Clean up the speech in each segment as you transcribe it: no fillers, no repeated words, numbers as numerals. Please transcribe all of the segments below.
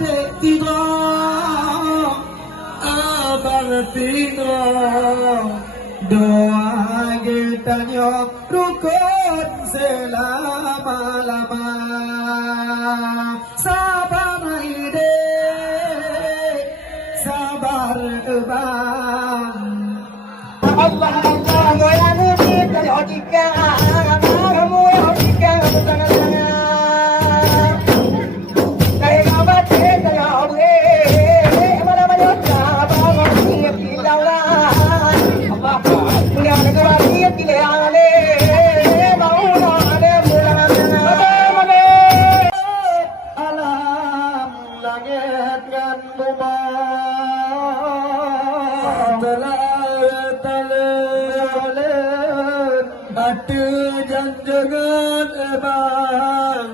tiga abang tiga doa kita nyok rukun selama-lama sabar ide sabar bang Allah Allah ya nabi terhadika kamu hadikan bukan jangan ebang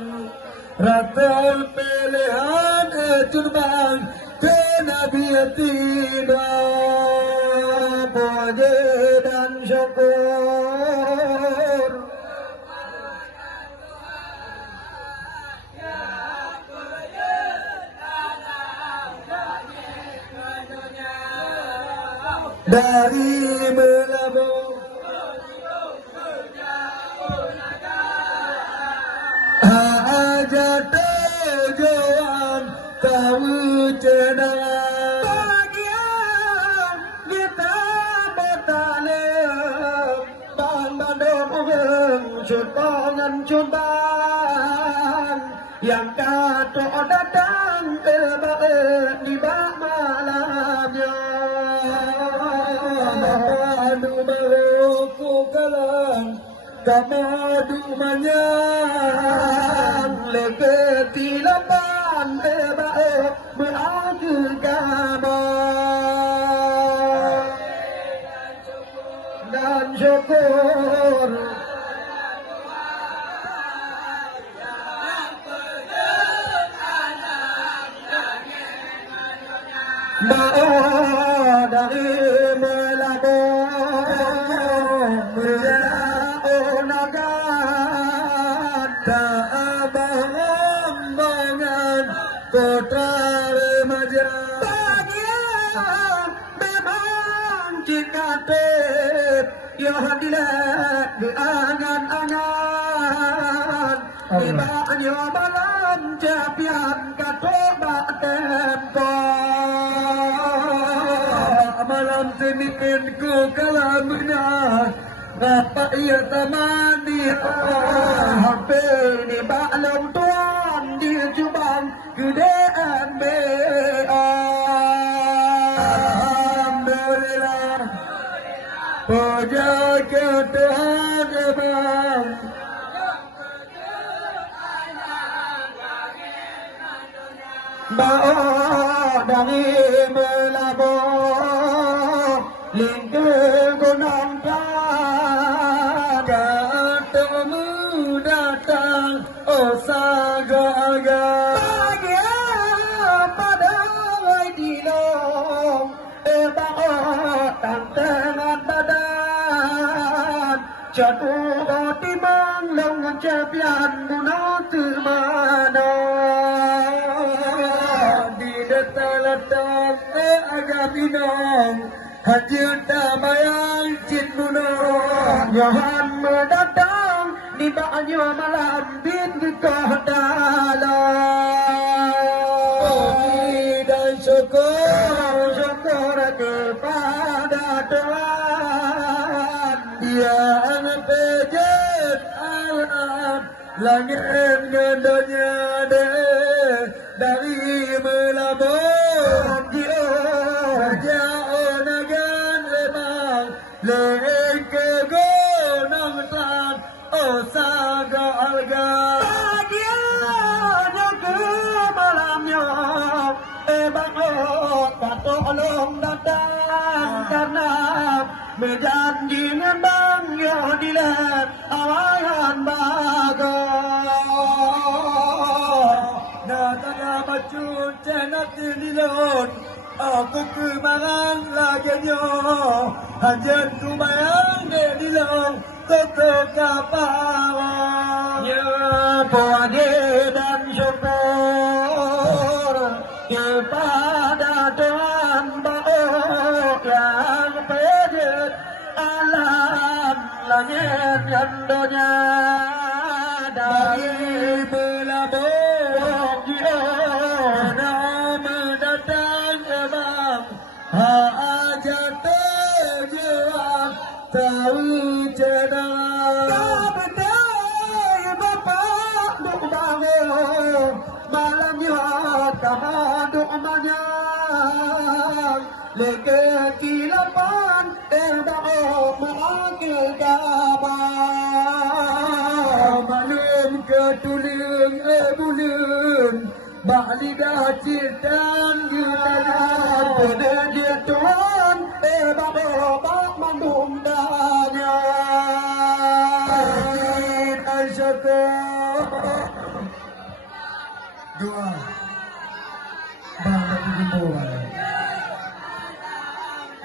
ratel pilihan curbang ke Nabi tidak puji dan syukur dari melabur hajat tujuan kau cenang bagian kita bertalem bang bandung syutongan cubang yang kata datang terbaik di bak malamnya padu baruku kalang kamadu manyang leketi lapan terbaik berarti kabar dan syukur Ma'o dari melabur berjauh naga ta'abang-bangan kota remaja bagian memang jika tep ya hadilat di angan-angan ibanya malam japian katobak tempo malam semikin ku kalamnya ngapa ia tamani hampir di balam tuan di jubang gedean be'a alhamdulillah puja ke Tuhan bang Bawa dari melabur lingkar gunung ketemu datang saga-aga bahagia pada dilong bawa tantangan badan jatuh timang long capian gunung termana letak agak binong hajut bayang cint munong Yohan mendatang di baknya malam bin kehadalan dan syukur kepada Tuhan yang pejat alam langit ngendonya deh dari melabur jauh nagan lemang leng ke gunung tan saga alga bagiannya ke malamnya bang tak tolong datang karena berjanji dengan bang Yodilat awayan bagus datang bacun cenat dilon aku kemaran laganya hajat ku bayang dilon tetap kapal ya puji dan syukur kepada Tuhan Baok yang penyet alam langit dan dunia dari belabok nama datang emang hajat terjuang tahu cenang betul bapak duk bangun malamnya kamu duk manyang leke kilapan baok mengakil kabar malam ketuling bulan bak lidah cintan gitaran pada dia Tuhan bapak mandum danya syukur doa bangga dibuat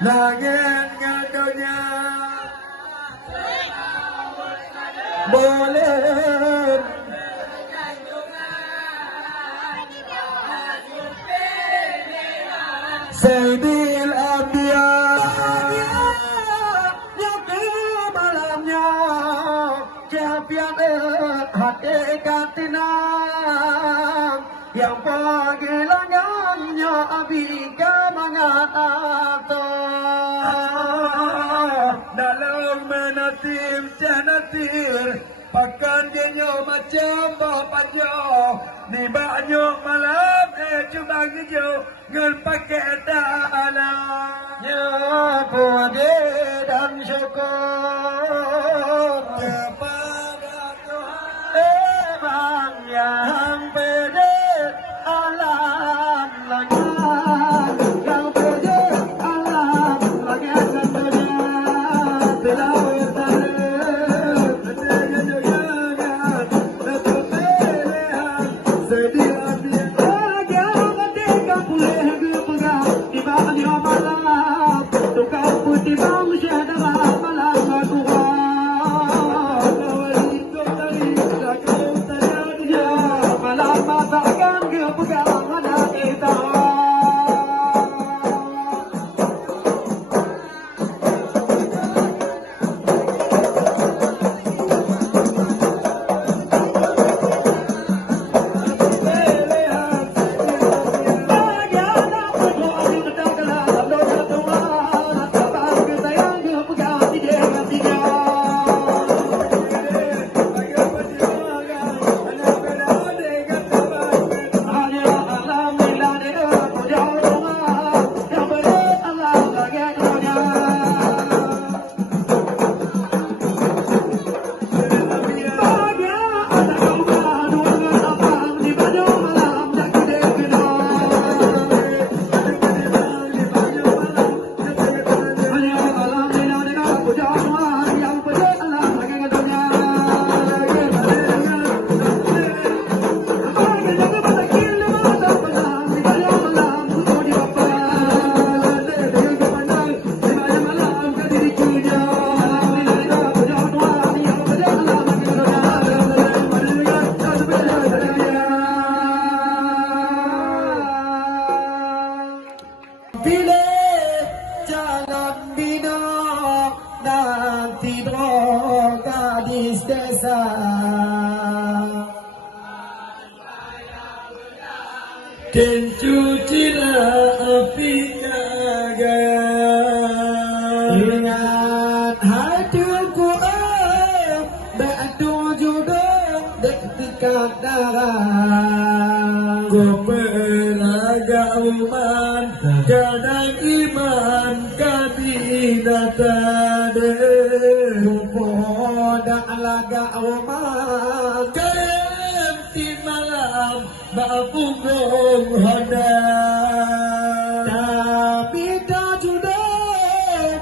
langit ngadonya boleh Sayyidil Anbiya yang ke malamnya Japian hati katinang yang pagi langgannya abika mangat atau dalam menatim canatir pakan dia macam bapaknya ni banyo malam cuma hijau ngel pakai ta'ala ya puji dan syukur kepada Tuhan emang yang pedet alam langit yang pedet alam langit dan dunia tilawat Kencucilah api gaya ingat hatiku betul jodoh dekat darah ku pelaga uman kadang iman kadinata deh ku dak laga uman kem di malam Bapunggung hadap tapi tak sudah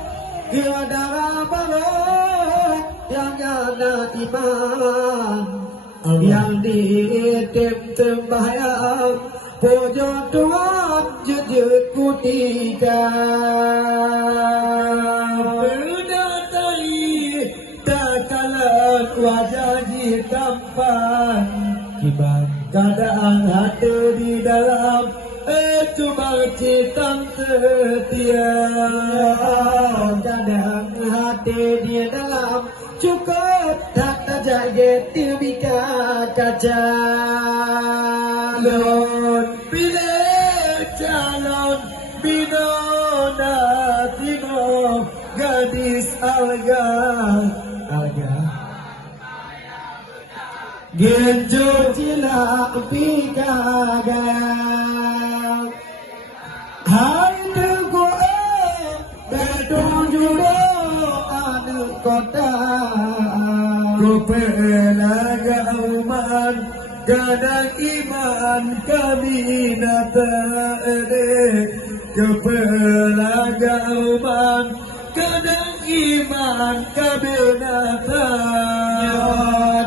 tiada barang yang ada iman yang ditem bayang puja Tuhan jejutku tidak berdatai tak kalah wajah tampan kibat keadaan hati di dalam Cuma citang setia kadang hati dia dalam cukup tak terjaga tibika kaca lon pilih calon bino natino gadis alga genjur cila pika gaya hai teguh bertujuh anu kota kupelaga uman kadang iman kami nata kupelaga uman kadang iman kami nata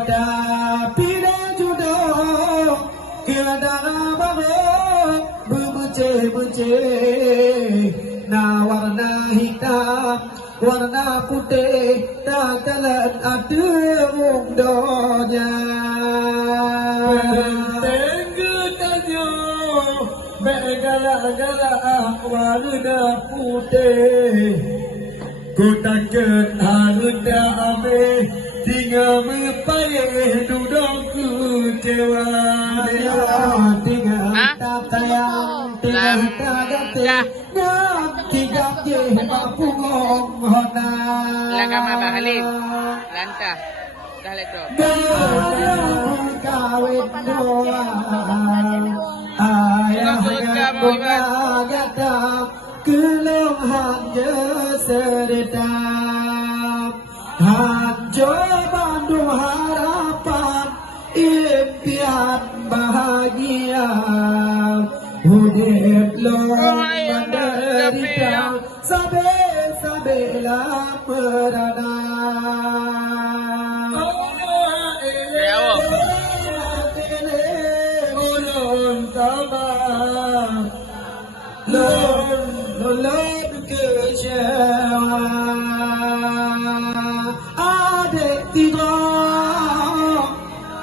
tapi dah jodoh kadang abang bermecah-mecah na warna hitam warna putih takalan ada ungdonya tenggetanyo begala-gala warna putih ku takkan harunda abe tinggal mepayah duduk ku cewa tinggal tak sayang tinggal tak gatih tiga je mampu ngona Lagama ba halin lanta dah leto kawin doa ayah bunga gata kelong hanya serta hanjo Bandung harapan impian bahagia hidup long menderita sabe-sabelah merana ulun tabah lon kecewa adik tiga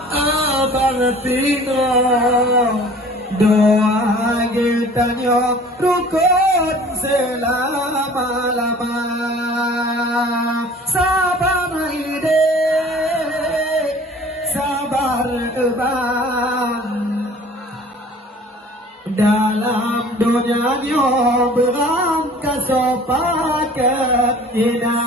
abang tiga doa kitanya rukun selama-lama sabar ide sabar bang dalam dunia berangkat sopakan hina